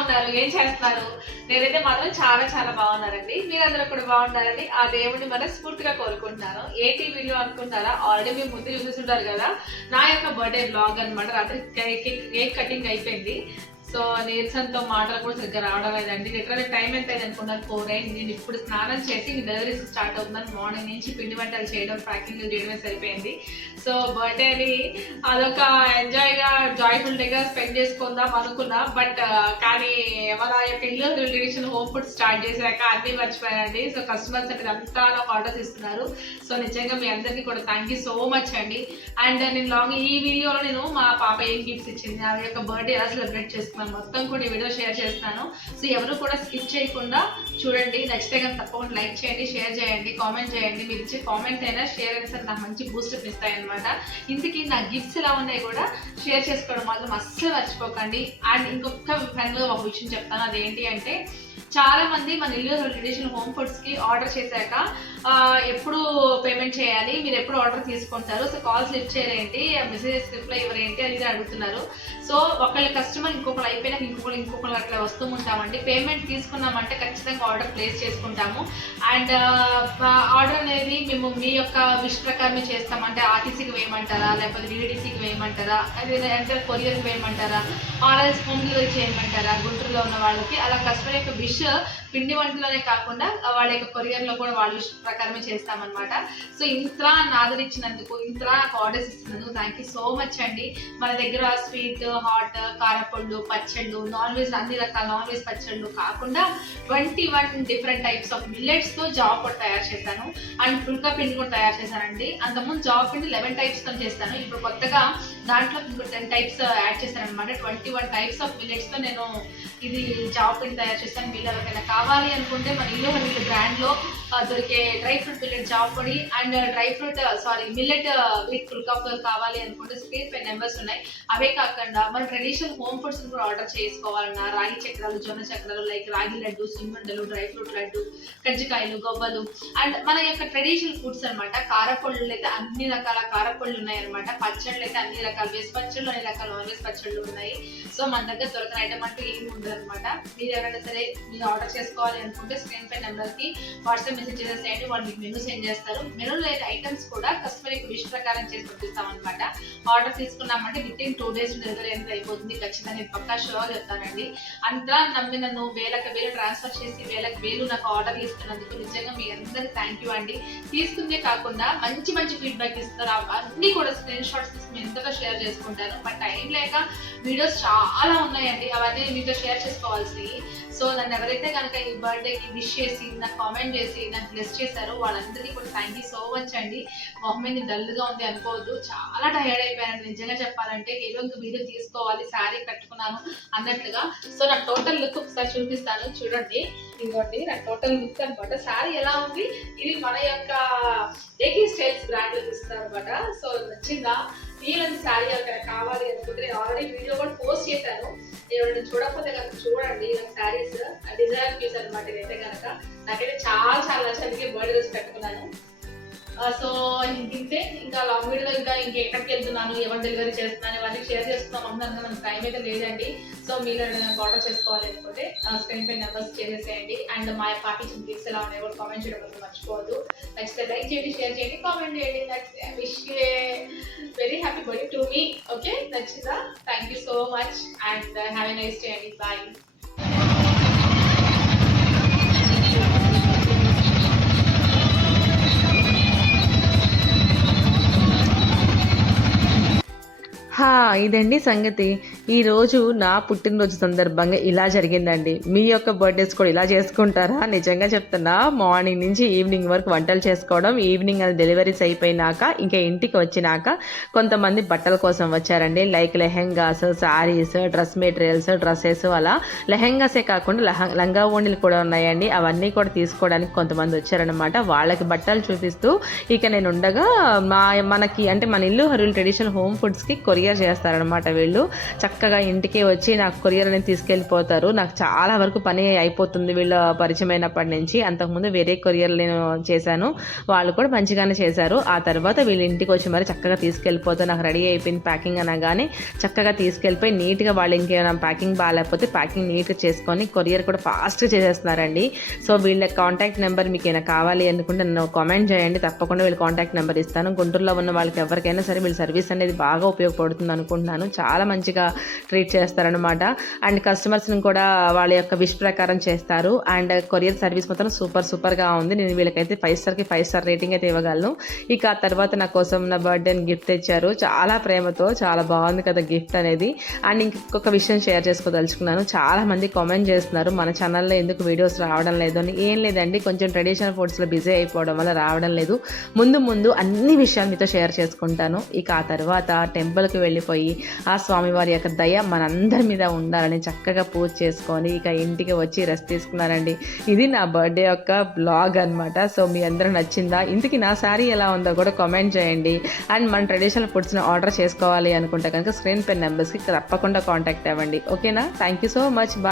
ఉన్నారు ఏం చేస్తున్నారు? నేనైతే మాత్రం చాలా చాలా బాగున్నారండి మీరందరూ కూడా బాగున్నారని ఆ దేవుడిని మనస్ఫూర్తిగా కోరుకుంటున్నాను. ఏంటి వీడియో అనుకుంటారా ఆల్రెడీ మీరు ముందు చూస్తుంటారు కదా నా యొక్క బర్త్డే బ్లాగ్ అనమాట రాత్రి కేక్ కేక్ కటింగ్ అయిపోయింది. సో నీరసంతో మాటలు కూడా సరిగ్గా రావడం లేదండి. ఎక్కడ టైం ఎంత అయింది అనుకున్నాను ఫోర్ అయింది. నేను ఇప్పుడు స్నానం చేసి డెలివరీ స్టార్ట్ అవుతున్నాను మార్నింగ్ నుంచి పిండి వంటలు చేయడం ప్యాకింగ్ చేయడమే సరిపోయింది. సో బర్త్డే అది అదొక ఎంజాయ్గా జాయ్ఫుల్ డేగా స్పెండ్ చేసుకుందాం అనుకున్నా. బట్ కానీ మన యొక్క ఇల్లు రిలేషన్ హోమ్ ఫుడ్ స్టార్ట్ చేశాక అన్నీ మర్చిపోయానండి. సో కస్టమర్స్ అనేది అంతా నాకు ఆర్డర్స్ ఇస్తున్నారు. సో నిజంగా మీ అందరికీ కూడా థ్యాంక్ యూ సో మచ్ అండి. అండ్ నేను లాంగ్ ఈ వీడియోలో నేను మా పాప ఏం గిఫ్ట్స్ ఇచ్చింది ఆమె యొక్క బర్త్డే ఎలా సెలబ్రేట్ చేసుకున్నాను మొత్తం కూడా ఈ వీడియో షేర్ చేస్తాను. సో ఎవరు కూడా స్కిప్ చేయకుండా చూడండి నచ్చితే కనుక తప్పకుండా లైక్ చేయండి షేర్ చేయండి కామెంట్ చేయండి. మీరు ఇచ్చే కామెంట్ అయినా షేర్ అయినా సరే నాకు మంచి బూస్టప్ ఇస్తాయి అనమాట ఇంతకీ నా గిఫ్ట్స్ ఎలా ఉన్నాయి కూడా షేర్ చేసుకోవడం మాత్రం అస్సలు మర్చిపోకండి. అండ్ ఇంకొక ఫ్రెండ్గా ఒక విషయం చెప్తాను. అదేంటి అంటే చాలా మంది మన ఇల్లు ట్రెడిషనల్ హోమ్ ఫుడ్స్కి ఆర్డర్ చేశాక ఎప్పుడు పేమెంట్ చేయాలి మీరు ఎప్పుడు ఆర్డర్ తీసుకుంటారు సో కాల్స్ లిఫ్ట్ చేయరేంటి మెసేజెస్ రిప్లై ఇవ్వరేంటి అని అడుగుతున్నారు. సో ఒకళ్ళ కస్టమర్ ఇంకొకరు అయిపోయినాక ఇంకొకరు ఇంకొకరు అట్లా వస్తూ ఉంటామండి. పేమెంట్ తీసుకున్నామంటే ఖచ్చితంగా ఆర్డర్ ప్లేస్ చేసుకుంటాము. అండ్ uh, ఆర్డర్ అనేది మేము మీ యొక్క విష్ ప్రకారం చేస్తాం. అంటే ఆర్టీసీకి వేయమంటారా? లేకపోతే డిడిటీసీకి వేయమంటారా? అది అంటే కొరియర్కి వేయమంటారా? ఆర్ఎల్స్ హోమ్ డెలివరీ చేయమంటారా? గుంటూరులో ఉన్న వాళ్ళకి అలా కస్టమర్ యొక్క విష్ పిండి వంటలోనే కాకుండా వాళ్ళ యొక్క కొరియర్లో కూడా వాళ్ళ విష్ ప్రకారమే చేస్తామన్నమాట. సో ఇంత ఆదరించినందుకు ఇంత నాకు ఆర్డర్స్ ఇస్తున్నందుకు థ్యాంక్ యూ సో మచ్ అండి. మన దగ్గర స్వీట్ హాట్ కారపళ్ళు పచ్చళ్ళు నాన్ వెజ్ అన్ని రకాల నాన్ వెజ్ పచ్చళ్ళు కాకుండా twenty one different types of మిల్లెట్స్తో జాబ్ కూడా తయారు చేశాను. అండ్ పుల్కా పిండి కూడా తయారు చేశానండి. అంతకుముందు జాబ్ పిండి లెవెన్ టైప్స్తో చేస్తాను. ఇప్పుడు కొత్తగా దాంట్లో ఇంకో టెన్ టైప్స్ యాడ్ చేశాను అనమాట ట్వంటీ వన్ టైప్స్ ఆఫ్ మిల్లెట్స్తో నేను ఇది జాబ్ పిండి తయారు చేస్తాను మీరు ఎవరికైనా కావాలి అనుకుంటే మన ఇల్లు మనకి బ్రాండ్లో దొరికే డ్రై ఫ్రూట్ మిల్లెట్ జాబ్ పొడి and dry fruit sorry millet with full cup కావాలి అనుకుంటే స్క్రీన్ పై నెంబర్స్ ఉన్నాయి. అవే కాకుండా మన ట్రెడిషనల్ హోమ్ ఫుడ్స్ కూడా ఆర్డర్ చేసుకోవాలన్నా రాగి చక్రాలు జొన్న చక్రాలు లైక్ రాగి లడ్డు సున్నుండలు డ్రై ఫ్రూట్ లడ్డు కజ్జికాయలు గొబ్బలు అండ్ మన యొక్క ట్రెడిషనల్ ఫుడ్స్ అనమాట కారపళ్ళు అయితే అన్ని రకాల కారపళ్ళు ఉన్నాయి అనమాట పచ్చళ్ళు అయితే అన్ని రకాల వెజ్ పచ్చళ్ళు అన్ని రకాల నాన్ వెజ్ పచ్చళ్ళు ఉన్నాయి. సో మన దగ్గర దొరకని ఐటమ్ అంటూ ఏమి ఉండదు అనమాట మీరు ఎవరైనా సరే మీరు ఆర్డర్ చేసుకోవాలి అనుకుంటే స్క్రీన్ పై నెంబర్కి వాట్సాప్ మెసేజ్ చేసేయండి వాళ్ళు మీకు మెనూ సెండ్ చేస్తారు. మెనూలో ఐటమ్స్ కూడా కస్టమర్ యొక్క విష్ ప్రకారం చేసి పంపిస్తాం అనమాట ఆర్డర్ తీసుకున్నామంటే within two days delivery ఎంత అయిపోతుంది. ఖచ్చితంగా నేను పక్కా షో చెప్తానండి. అంతా నమ్మి నన్ను వేలకు వేలు ట్రాన్స్ఫర్ చేసి వేలకు వేలు నాకు ఆర్డర్లు ఇస్తున్నందుకు నిజంగా మీ అందరికి థ్యాంక్ యూ అండి. తీసుకుందే కాకుండా మంచి మంచి ఫీడ్బ్యాక్ ఇస్తారు. అన్ని కూడా స్క్రీన్ షాట్స్ తీసుకుని ఎంతగా షేర్ చేసుకుంటాను. బట్ టైం లేక వీడియోస్ చాలా ఉన్నాయండి. అవన్నీ మీతో షేర్ చేసుకోవాల్సినవి. సో నన్ను ఎవరైతే కనుక ఈ బర్త్డేకి విష్ చేసి నాకు కామెంట్ చేసి నాకు బ్లెస్ చేశారో వాళ్ళందరికీ కూడా థ్యాంక్ యూ సో మచ్ అండి. మొహం డల్గా ఉంది అనుకోవద్దు. చాలా టైర్డ్ అయిపోయాను నిజంగా చెప్పాలంటే ఏదో ఇంక వీడియో తీసుకోవాలి శారీ కట్టుకున్నాను అన్నట్లుగా సో నా టోటల్ లుక్ ఒకసారి చూపిస్తాను. చూడండి. ఇదిగోండి నా టోటల్ లుక్ అనమాట శారీ ఎలా ఉంది? ఇది మన యొక్క ఏకీ స్టైల్స్ బ్రాండ్లో అనమాట సో నచ్చిందా? మీరంత శారీ అక్కడ కావాలి అనుకుంటే నేను ఆల్రెడీ వీడియో కూడా పోస్ట్ చేశాను. ఎవరైనా చూడకపోతే కనుక చూడండి నా శారీస్ డిజైన్ పీస్ అనమాట ఇదైతే కనుక. నాకైతే చాలా చాలా నచ్చి అందుకే బర్త్డే రోజు పెట్టుకున్నాను. Uh, సో ఇంతే ఇంకా లాంగ్ వీడియోలో ఇంకా ఇంకెక్కడికి వెళ్తున్నాను ఎవరు డెలివరీ చేస్తున్నాను ఇవన్నీ షేర్ చేస్తున్నాం అందరం మనకు టైం అయితే లేదండి. సో మీరు ఏదైనా ఆర్డర్ చేసుకోవాలి అనుకుంటే uh, స్క్రీన్ పై నెంబర్స్ చేసేసేయండి. అండ్ మా పార్టీ గిఫ్ట్స్ ఎలా ఉన్నాయి కూడా కామెంట్ చేయడం వల్ల మర్చిపోవద్దు. నచ్చితే లైక్ చేయండి షేర్ చేయండి కామెంట్ చేయండి. Wish very happy birthday to me okay నచ్చిందా thank you so much and have a nice day అండి బాయ్ ఇదండి సంగతి. ఈరోజు నా పుట్టినరోజు సందర్భంగా ఇలా జరిగిందండి. మీ యొక్క బర్త్డేస్ కూడా ఇలా చేసుకుంటారా? నిజంగా చెప్తున్నా మార్నింగ్ నుంచి ఈవినింగ్ వరకు వంటలు చేసుకోవడం ఈవినింగ్ అది డెలివరీస్ అయిపోయినాక ఇంకా ఇంటికి వచ్చినాక కొంతమంది బట్టల కోసం వచ్చారండి. Like lehengas saris dress materials dresses అలా. లెహెంగాసే కాకుండా లహ లంగా ఓణీలు కూడా ఉన్నాయండి. అవన్నీ కూడా తీసుకోవడానికి కొంతమంది వచ్చారనమాట వాళ్ళకి బట్టలు చూపిస్తూ ఇక నేను ఉండగా మా మనకి అంటే మన ఇల్లు హరుల్ ట్రెడిషనల్ హోమ్ ఫుడ్స్కి కొరియర్ చేస్తారనమాట వీళ్ళు. చక్క చక్కగా ఇంటికి వచ్చి నాకు కొరియర్ అనేది తీసుకెళ్ళిపోతారు. నాకు చాలా వరకు పని అయిపోతుంది వీళ్ళ పరిచయం అయినప్పటి నుంచి. అంతకుముందు వేరే కొరియర్ నేను చేశాను. వాళ్ళు కూడా మంచిగానే చేశారు. ఆ తర్వాత వీళ్ళ ఇంటికి వచ్చి మరి చక్కగా తీసుకెళ్ళిపోతారు నాకు రెడీ అయిపోయింది ప్యాకింగ్ అనగానే చక్కగా తీసుకెళ్ళిపోయి నీట్గా వాళ్ళు ఇంకేమైనా ప్యాకింగ్ బాగాలేకపోతే ప్యాకింగ్ నీట్గా చేసుకొని కొరియర్ కూడా ఫాస్ట్గా చేసేస్తున్నారండి. సో వీళ్ళ కాంటాక్ట్ నెంబర్ మీకు ఏమైనా కావాలి అనుకుంటే నన్ను కామెంట్ చేయండి. తప్పకుండా వీళ్ళ కాంటాక్ట్ నెంబర్ ఇస్తాను. గుంటూరులో ఉన్న వాళ్ళకి ఎవరికైనా సరే వీళ్ళ సర్వీస్ అనేది బాగా ఉపయోగపడుతుంది అనుకుంటున్నాను. చాలా మంచిగా ట్రీట్ చేస్తారనమాట అండ్ కస్టమర్స్ని కూడా వాళ్ళ యొక్క విష్ ప్రకారం చేస్తారు. అండ్ కొరియర్ సర్వీస్ మొత్తం సూపర్ సూపర్గా ఉంది. నేను వీళ్ళకైతే ఫైవ్ స్టార్కి ఫైవ్ స్టార్ రేటింగ్ అయితే ఇవ్వగలను. ఇక ఆ తర్వాత నా కోసం నా బర్త్డేని గిఫ్ట్ తెచ్చారు. చాలా ప్రేమతో చాలా బాగుంది కదా గిఫ్ట్ అనేది. అండ్ ఇంకొక విషయం షేర్ చేసుకోదలుచుకున్నాను. చాలా మంది కామెంట్ చేస్తున్నారు. మన ఛానల్లో ఎందుకు వీడియోస్ రావడం లేదు అని. ఏం లేదండి. కొంచెం ట్రెడిషనల్ ఫుడ్స్లో బిజీ అయిపోవడం వల్ల రావడం లేదు. ముందు ముందు అన్ని విషయాలు మీతో షేర్ చేసుకుంటాను. ఇక ఆ తర్వాత టెంపుల్కి వెళ్ళిపోయి ఆ స్వామివారి యొక్క దయ మనందరి మీద ఉండాలని చక్కగా పూజ చేసుకొని ఇక ఇంటికి వచ్చి రెస్ట్ తీసుకున్నారండి. ఇది నా బర్త్డే యొక్క బ్లాగ్ అనమాట సో మీ అందరూ నచ్చిందా? ఇంతకీ నా శారీ ఎలా ఉందో కూడా కామెంట్ చేయండి. అండ్ మన ట్రెడిషనల్ ఫుడ్స్ని ఆర్డర్ చేసుకోవాలి అనుకుంటే కనుక స్క్రీన్ పెన్ నెంబర్స్కి తప్పకుండా కాంటాక్ట్ అవ్వండి. ఓకేనా thank you so much bye